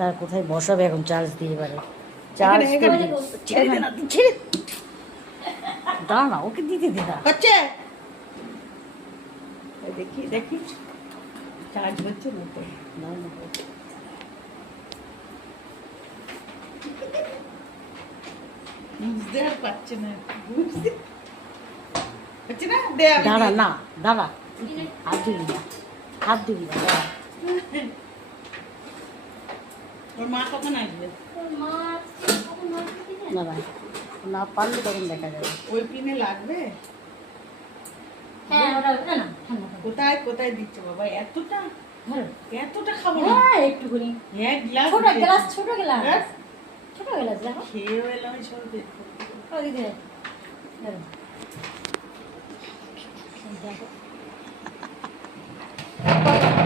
আর কোথায় বসাবে এখন চার্জ দিয়ে এবারে চার্জ ছেড়ে না ছেড়ে দাঁড়া না ওকে দিতে দে না হচ্ছে দেখি দেখি চার্জ হচ্ছে না তো না না বুঝতে আর পারছে না বুঝতে হচ্ছে না দে আমি দাঁড়া দিই। না দাঁড়া হাত দিবি না হাত দিবি না দাঁড়া ওর মা কখন আসবে না ভাই না পারলে তখন দেখা যাবে ওই পিনে লাগবে হ্যাঁ ওটা না না কোথায় কোথায় দিচ্ছ বাবা এতটা ধরো এতটা খাবো না হ্যাঁ একটুখানি এক গ্লাস ছোট গ্লাস ছোট গ্লাস হ্যাঁ? ছোট গ্লাস দেখো খেয়ে এলাম সব দেখো ওই দিকে ধরো দেখো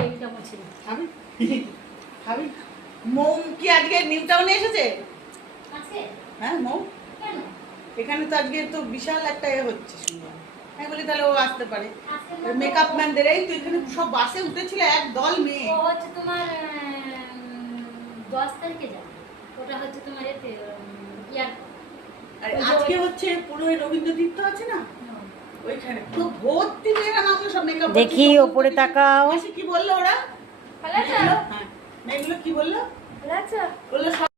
এইটা বলছিল খাবি খাবি মৌ কি আজকে নিউ টাউনে এসেছে আছে হ্যাঁ মৌ কেন এখানে তো আজকে তো বিশাল একটা এ হচ্ছে শুনলাম হ্যাঁ বলি তাহলে ও আসতে পারে আজকে না তো- মেকআপ ম্যানদের এই তো এখানে সব বাসে উঠেছিল এক দল মেয়ে ও হচ্ছে তোমার 10 তারিখে যাবে ওটা হচ্ছে তোমার এতে এয়ারপোর্ট আর আজকে হচ্ছে পুরো ওই রবীন্দ্র তীর্থ আছে না ওইখানে পুরো ভর্তি মেয়েরা নামলো সব মেকআপ দেখি ওপরে তাকাও কি বললো ওরা ভালো আছো হ্যাঁ মেয়েগুলো কি বললো ভালো আছো বললো সব